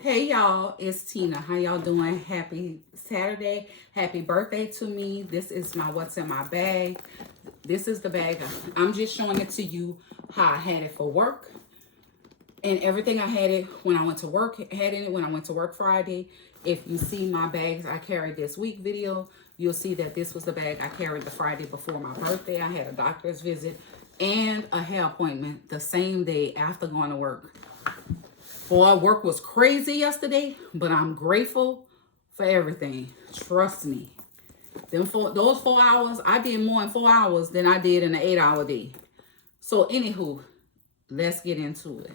Hey y'all, it's Tina. How y'all doing? Happy Saturday. Happy birthday to me. This is my what's in my bag. This is the bag. I'm just showing it to you how I had it for work. And everything I had it when I went to work, had in it when I went to work Friday. If you see my bags I carried this week video, you'll see that this was the bag I carried the Friday before my birthday. I had a doctor's visit and a hair appointment the same day after going to work. Boy, work was crazy yesterday, but I'm grateful for everything. Trust me. Those 4 hours, I did more in 4 hours than I did in an 8-hour day. So anywho, let's get into it.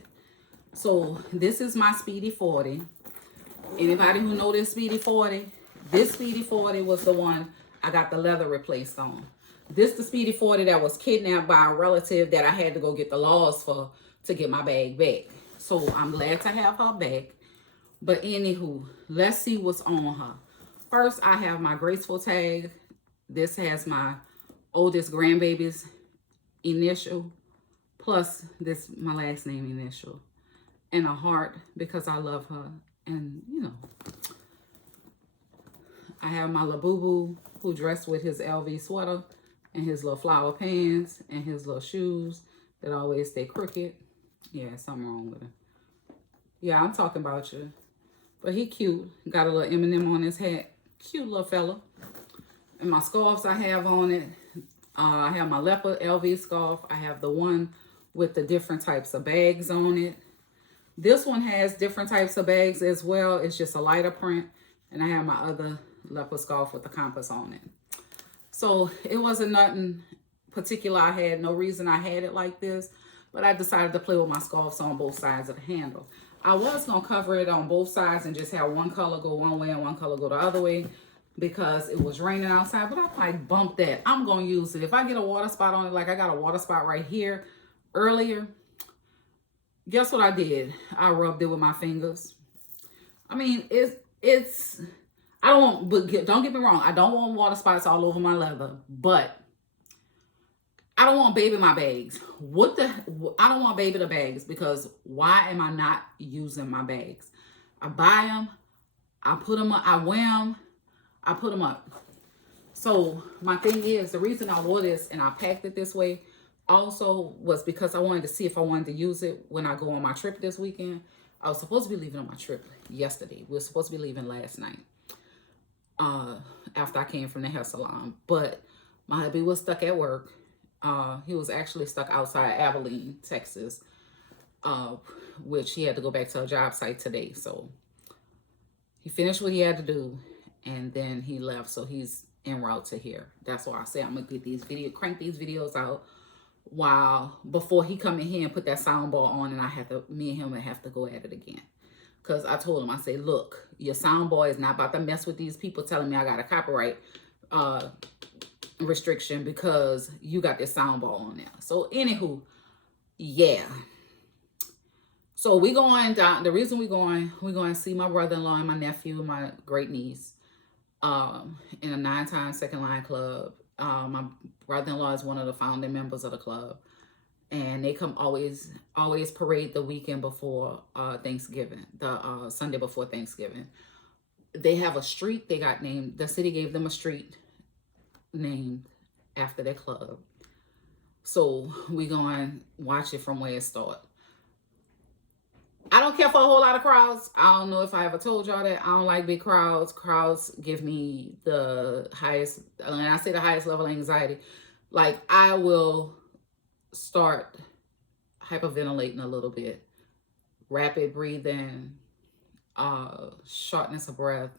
So this is my Speedy 40. Anybody who know this Speedy 40? This Speedy 40 was the one I got the leather replaced on. This the Speedy 40 that was kidnapped by a relative that I had to go get the laws for to get my bag back. So I'm glad to have her back. But anywho, let's see what's on her. First, I have my graceful tag. This has my oldest grandbaby's initial, plus this my last name initial. And a heart because I love her. And, you know, I have my Labubu who dressed with his LV sweater and his little flower pants and his little shoes that always stay crooked. Yeah, something wrong with him. Yeah, I'm talking about you. But he cute. Got a little M&M on his hat. Cute little fella. And my scarves I have on it. I have my leopard LV scarf. I have the one with the different types of bags on it. This one has different types of bags as well. It's just a lighter print. And I have my other leopard scarf with the compass on it. So it wasn't nothing particular I had. No reason I had it like this. But I decided to play with my scarves on both sides of the handle. I was going to cover it on both sides and just have one color go one way and one color go the other way because it was raining outside. But I'm like, bump that. I'm going to use it. If I get a water spot on it, like I got a water spot right here earlier, guess what I did? I rubbed it with my fingers. I mean, I don't want, but don't get me wrong. I don't want water spots all over my leather, but I don't want baby my bags. I don't want baby the bags because why am I not using my bags? I buy them, I put them up, I wear them, I put them up. So my thing is, the reason I wore this and I packed it this way also was because I wanted to see if I wanted to use it when I go on my trip this weekend. I was supposed to be leaving on my trip yesterday. We were supposed to be leaving last night after I came from the hair salon. But my hubby was stuck at work. He was actually stuck outside Abilene, Texas, which he had to go back to a job site today. So he finished what he had to do, and then he left. So he's en route to here. That's why I say I'm gonna get crank these videos out before he come in here and put that soundbar on, and me and him would have to go at it again. Cause I told him, I say, look, your soundbar is not about to mess with these people telling me I got a copyright restriction because you got this soundbar on there. So anywho, yeah. So we going down. The reason we're going to see my brother-in-law and my nephew and my great niece in a 9-time second line club. My brother-in-law is one of the founding members of the club, and they come always parade the weekend before Thanksgiving, the Sunday before Thanksgiving. They have a street they got named. The city gave them a street named after their club. So we going to watch it from where it started. I don't care for a whole lot of crowds. I don't know if I ever told y'all that. I don't like big crowds. Crowds give me the highest, and I say the highest level of anxiety. Like, I will start hyperventilating a little bit. Rapid breathing, shortness of breath.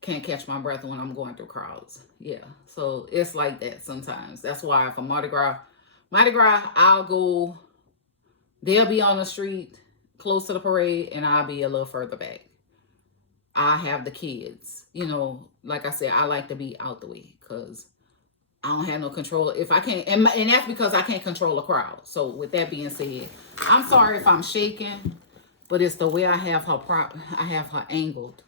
Can't catch my breath when I'm going through crowds. Yeah, so it's like that sometimes. That's why for Mardi Gras, I'll go, they'll be on the street close to the parade, and I'll be a little further back. I have the kids. You know, like I said, I like to be out the way because I don't have no control. If I can't, and that's because I can't control a crowd. So with that being said, I'm sorry if I'm shaking, but it's the way I have her angled.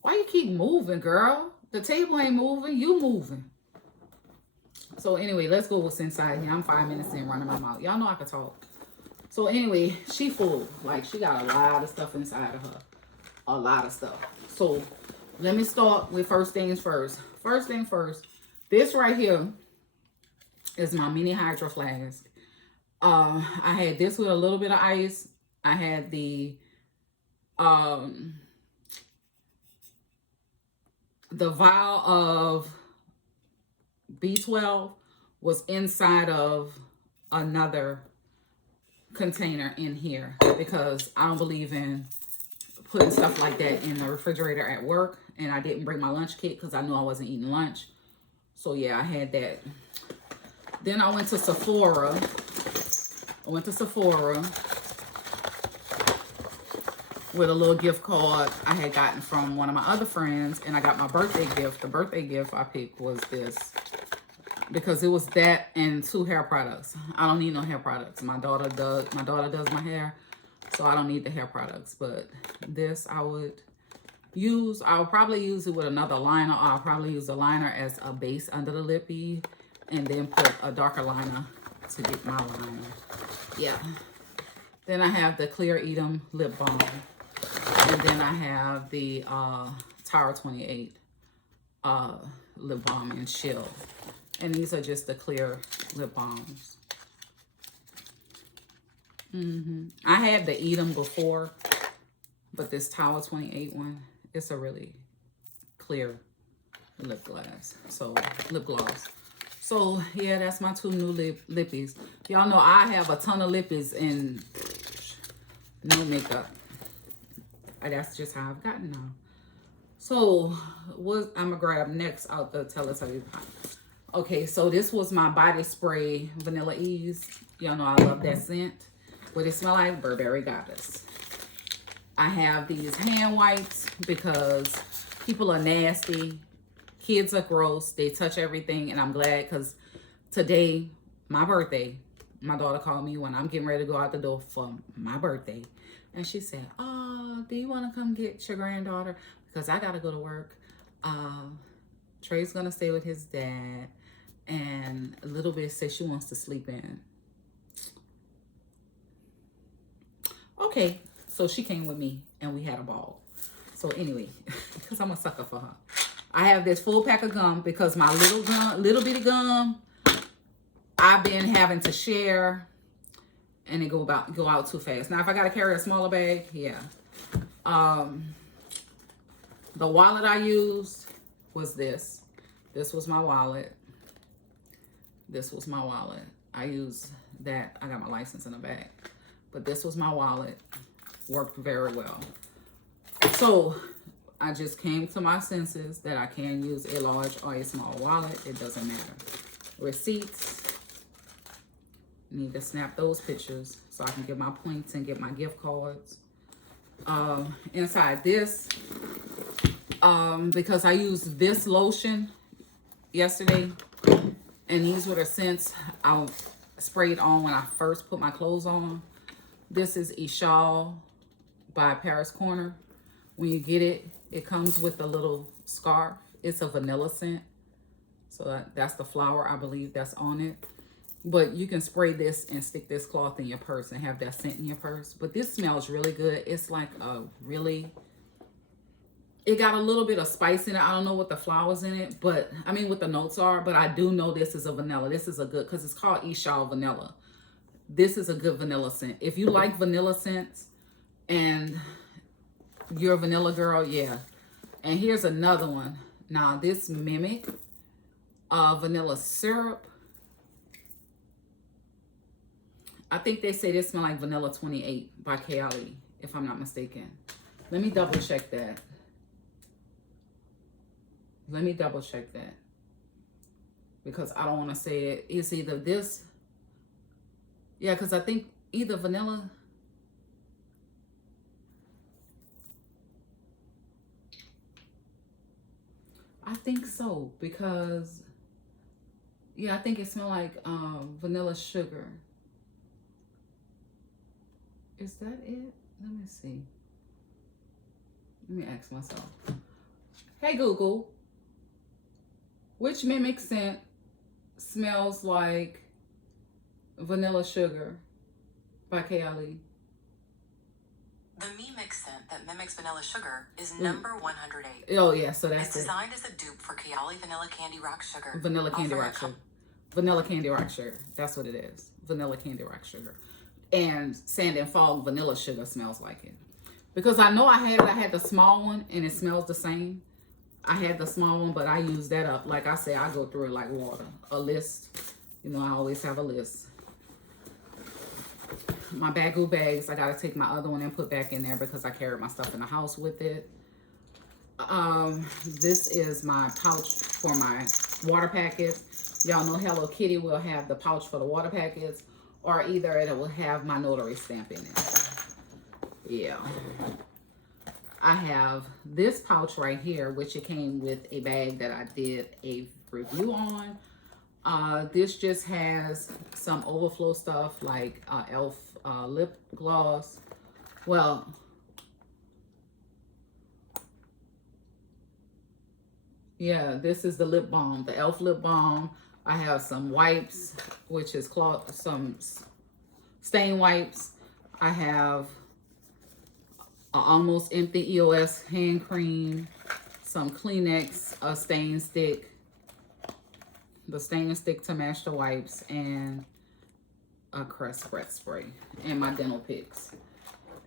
Why you keep moving, girl? The table ain't moving. You moving. So anyway, let's go what's inside here. I'm 5 minutes in running my mouth. Y'all know I can talk. So anyway, she full. Like, she got a lot of stuff inside of her. a lot of stuff. So let me start with first things first. First thing first, this right here is my mini hydro flask. I had this with a little bit of ice. I had the vial of B12 was inside of another container in here because I don't believe in putting stuff like that in the refrigerator at work, and I didn't bring my lunch kit because I knew I wasn't eating lunch. So yeah, I had that. Then I went to Sephora. With a little gift card I had gotten from one of my other friends, and I got my birthday gift. The birthday gift I picked was this because it was that and 2 hair products. I don't need no hair products. My daughter does my hair, so I don't need the hair products. But this I would use. I'll probably use it with another liner. Or I'll probably use the liner as a base under the lippy, and then put a darker liner to get my liner. Yeah. Then I have the Clear Edam lip balm. And then I have the Tower 28 lip balm in Chill. And these are just the clear lip balms. I had the Edam before, but this Tower 28 one, it's a really clear lip gloss. So yeah, that's my 2 new lippies. Y'all know I have a ton of lippies and no makeup. That's just how I've gotten now. So what I'm gonna grab next out the Teletubby pot. Okay, so this was my body spray Vanilla Ease. Y'all know I love that scent. What it smell like? Burberry Goddess. I have these hand wipes because people are nasty. Kids are gross. They touch everything, and I'm glad because today, my birthday, my daughter called me when I'm getting ready to go out the door for my birthday. And she said, "Oh, do you want to come get your granddaughter? Because I got to go to work. Trey's going to stay with his dad. And a little bit says she wants to sleep in." Okay, so she came with me and we had a ball. So anyway, because I'm a sucker for her. I have this full pack of gum because my little bitty gum, I've been having to share, and it go out too fast. Now, if I got to carry a smaller bag, yeah. The wallet I used was this. This was my wallet. This was my wallet. I used that. I got my license in the back. But this was my wallet. Worked very well. So I just came to my senses that I can use a large or a small wallet. It doesn't matter. Receipts. Need to snap those pictures so I can get my points and get my gift cards. Inside this, because I used this lotion yesterday, and these were the scents I sprayed on when I first put my clothes on. This is Ishal by Paris Corner. When you get it, it comes with a little scarf. It's a vanilla scent. So that's the flower, I believe, that's on it. But you can spray this and stick this cloth in your purse and have that scent in your purse. But this smells really good. It's like a really... It got a little bit of spice in it. I don't know what the flowers in it, but I mean what the notes are, but I do know this is a vanilla. This is a good, because it's called Ishal Vanilla. This is a good vanilla scent. If you like vanilla scents and you're a vanilla girl, yeah. And here's another one. Now this Mimic vanilla syrup. I think they say this smell like Vanilla 28 by Kayali, if I'm not mistaken. Let me double check that. Let me double check that. Because I don't want to say it. It's either this. Yeah, because I think either vanilla. I think so. Because, yeah, I think it smells like vanilla sugar. Is that it? Let me see. Let me ask myself. Hey, Google. Which Mimic scent smells like vanilla sugar by Kayali? The Me Mix scent that mimics vanilla sugar is number 108. Oh, yeah, so that's it's designed as a dupe for Kiali Vanilla Candy Rock Sugar. Vanilla Candy Rock Sugar. Vanilla Candy Rock Sugar. That's what it is. Vanilla Candy Rock Sugar. And Sand and Fog Vanilla Sugar smells like it. Because I know I had the small one, and it smells the same. I had the small one, but I use that up. Like I say, I go through it like water. A list. You know, I always have a list. My Baggu bags, I got to take my other one and put back in there because I carried my stuff in the house with it. This is my pouch for my water packets. Y'all know Hello Kitty will have the pouch for the water packets, or either it will have my notary stamp in it. Yeah. I have this pouch right here, which it came with a bag that I did a review on. This just has some overflow stuff like e.l.f. Lip gloss. Well, yeah, this is the lip balm, the e.l.f. lip balm. I have some wipes, which is cloth, some stain wipes. I have an almost empty EOS hand cream, some Kleenex, a stain stick, the stain stick to match the wipes, and a Crest breath spray, and my dental picks.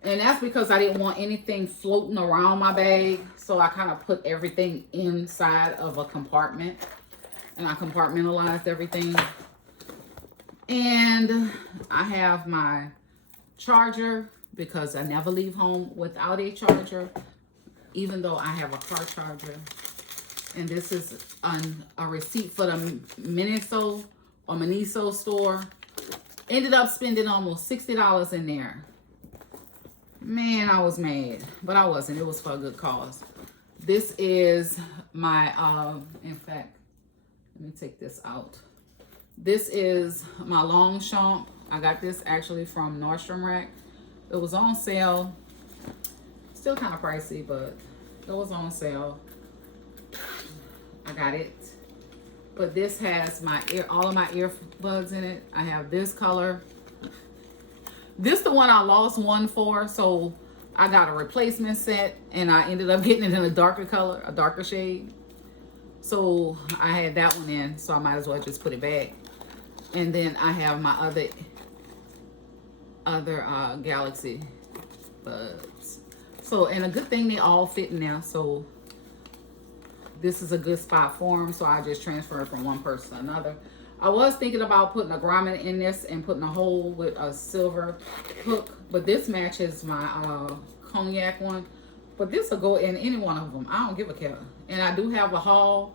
And that's because I didn't want anything floating around my bag, so I kind of put everything inside of a compartment, and I compartmentalized everything. And I have my charger because I never leave home without a charger, even though I have a car charger. And this is a receipt for the Miniso store. Ended up spending almost $60 in there. Man, I was mad, but I wasn't. It was for a good cause. This is my, in fact, let me take this out. This is my Longchamp. I got this actually from Nordstrom Rack. It was on sale. Still kind of pricey, but it was on sale. I got it. But this has all of my earbuds in it. I have this color. This the one I lost one for, so I got a replacement set, and I ended up getting it in a darker color, a darker shade. So I had that one in, so I might as well just put it back. And then I have my other Galaxy buds. So, and a good thing they all fit in there, so this is a good spot for them, so I just transferred from one person to another. I was thinking about putting a grommet in this and putting a hole with a silver hook, but this matches my cognac one. But this will go in any one of them. I don't give a care. And I do have a haul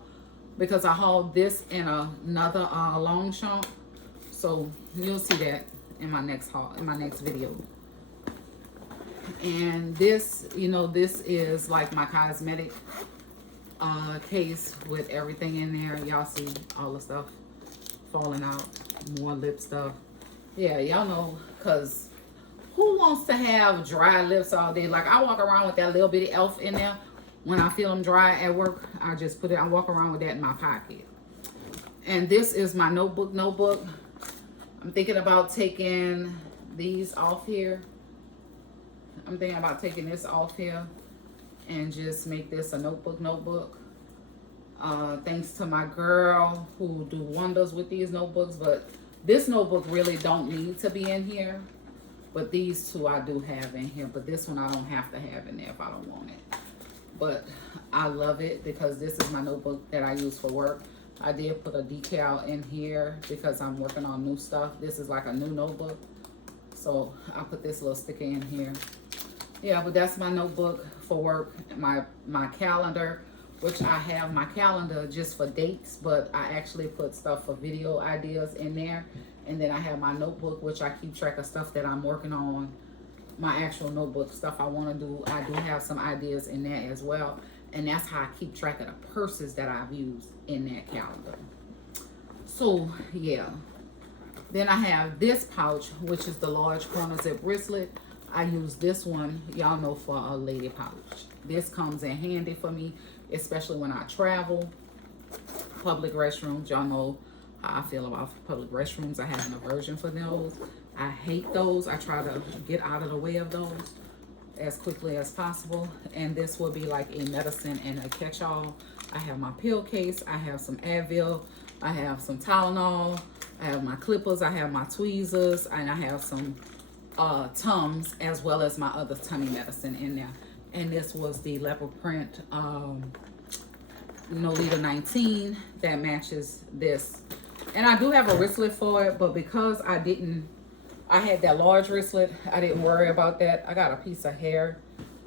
because I hauled this in another Longchamp. So you'll see that in my next haul, in my next video. And this, you know, this is like my cosmetic case with everything in there. Y'all see all the stuff falling out, more lip stuff. Yeah, y'all know, because who wants to have dry lips all day? Like, I walk around with that little bitty e.l.f. in there. When I feel them dry at work, I just put it, I walk around with that in my pocket. And this is my notebook. I'm thinking about taking these off here. I'm thinking about taking this off here and just make this a notebook. Thanks to my girl who do wonders with these notebooks, but this notebook really don't need to be in here, but these two I do have in here, but this one I don't have to have in there if I don't want it. But I love it because this is my notebook that I use for work. I did put a decal in here because I'm working on new stuff. This is like a new notebook, so I put this little sticker in here. Yeah, but that's my notebook for work. My calendar, which I have my calendar just for dates, but I actually put stuff for video ideas in there. And then I have my notebook, which I keep track of stuff that I'm working on, my actual notebook, stuff I want to do. I do have some ideas in there as well. And that's how I keep track of the purses that I've used in that calendar. So, yeah. Then I have this pouch, which is the large corner zip wristlet. I use this one, y'all know, for a lady pouch. This comes in handy for me, especially when I travel. Public restrooms, y'all know how I feel about public restrooms. I have an aversion for those. I hate those. I try to get out of the way of those. as quickly as possible. And this will be like a medicine and a catch-all. I have my pill case, I have some Advil, I have some Tylenol, I have my clippers, I have my tweezers, and I have some Tums, as well as my other tummy medicine in there. And this was the leopard print No Leader 19 that matches this. And I do have a wristlet for it, but because I had that large wristlet, I didn't worry about that. I got a piece of hair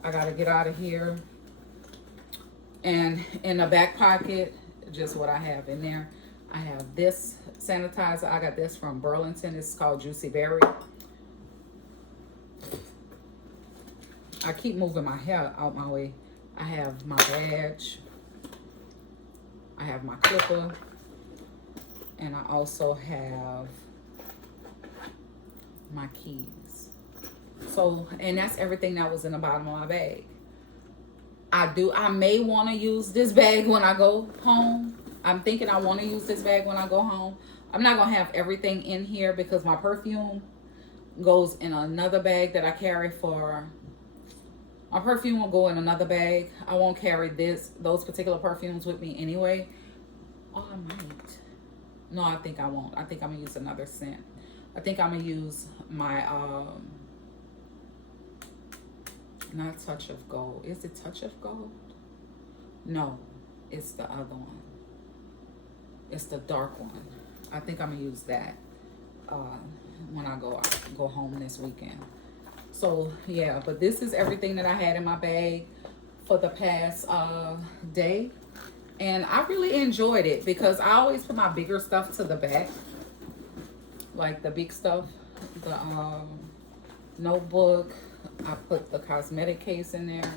I gotta get out of here. And in the back pocket, just what I have in there, I have this sanitizer. I got this from Burlington. It's called Juicy Berry. I keep moving my hair out my way. I have my badge. I have my clipper. And I also have my keys. So, and that's everything that was in the bottom of my bag. I may want to use this bag when I go home. I'm thinking I want to use this bag when I go home. I'm not going to have everything in here because my perfume goes in another bag that I carry for. My perfume will go in another bag. I won't carry those particular perfumes with me anyway. Oh, I might. No, I think I won't. I think I'm going to use another scent. I think I'm going to use my, not Touch of Gold. Is it Touch of Gold? No, it's the other one. It's the dark one. I think I'm going to use that when I go home this weekend. So, yeah, but this is everything that I had in my bag for the past day. And I really enjoyed it because I always put my bigger stuff to the back. Like the big stuff. The notebook. I put the cosmetic case in there.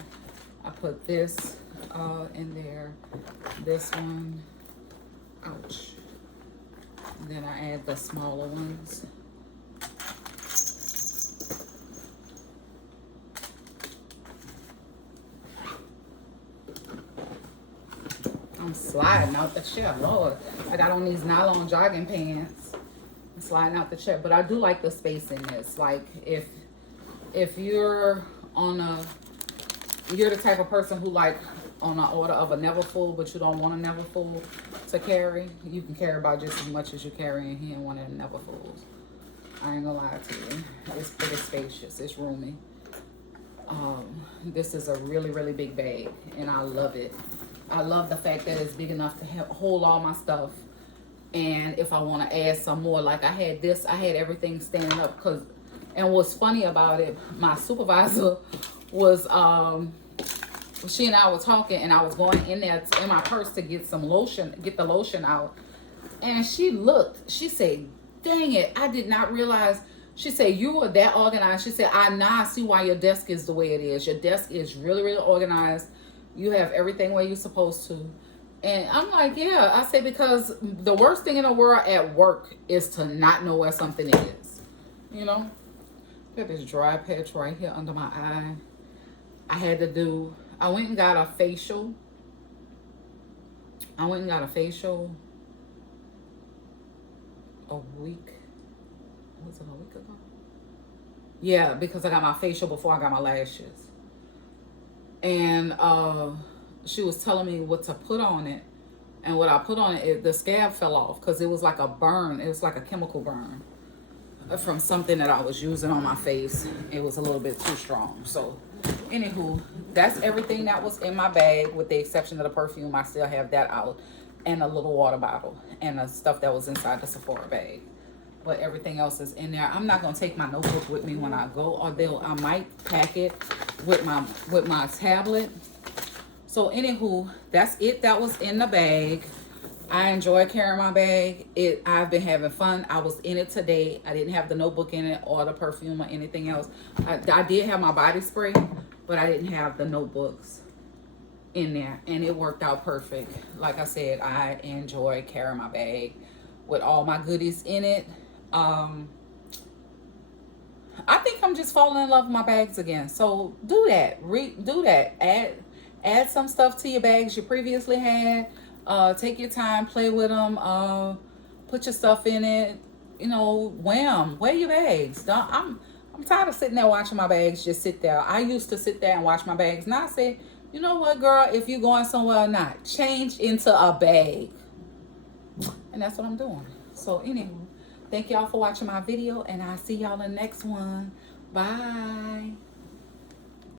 I put this in there. This one. Ouch. And then I add the smaller ones. I'm sliding out the chair, Lord. I got on these nylon jogging pants. I'm sliding out the chair, but I do like the space in this. Like if you're you're the type of person who like on an order of a never full, but you don't want a never full to carry, you can carry about just as much as you carry in here in one of the never fulls. I ain't gonna lie to you. It's pretty spacious. It's roomy. This is a really, really big bag, and I love it. I love the fact that it's big enough to hold all my stuff. And if I want to add some more, like I had everything standing up. And what's funny about it, my supervisor was, she and I were talking, and I was going in there in my purse to get some lotion, get the lotion out. And she looked, she said, dang it, I did not realize. She said, you were that organized. She said, I see why your desk is the way it is. Your desk is really, really organized. You have everything where you're supposed to. And I'm like, yeah. I say, because the worst thing in the world at work is to not know where something is. You know? Got this dry patch right here under my eye. I went and got a facial. A week. Was it a week ago? Yeah, because I got my facial before I got my lashes. And she was telling me what to put on it. And what I put on it, the scab fell off because it was like a burn. It was like a chemical burn from something that I was using on my face. It was a little bit too strong. So, anywho, that's everything that was in my bag with the exception of the perfume. I still have that out. And a little water bottle. And the stuff that was inside the Sephora bag. But everything else is in there. I'm not going to take my notebook with me when I go. I might pack it with my tablet. So anywho, that's it that was in the bag. I enjoy carrying my bag. I've been having fun. I was in it today. I didn't have the notebook in it or the perfume or anything else. I did have my body spray, but I didn't have the notebooks in there. And it worked out perfect. Like I said, I enjoy carrying my bag with all my goodies in it. I think I'm just falling in love with my bags again. So do that. Do that. Add some stuff to your bags you previously had. Take your time, play with them. Put your stuff in it. You know, wear your bags. I'm tired of sitting there watching my bags just sit there. I used to sit there and watch my bags. Now I say, you know what, girl, if you're going somewhere or not, change into a bag. And that's what I'm doing. So anyway, thank y'all for watching my video, and I'll see y'all in the next one. Bye.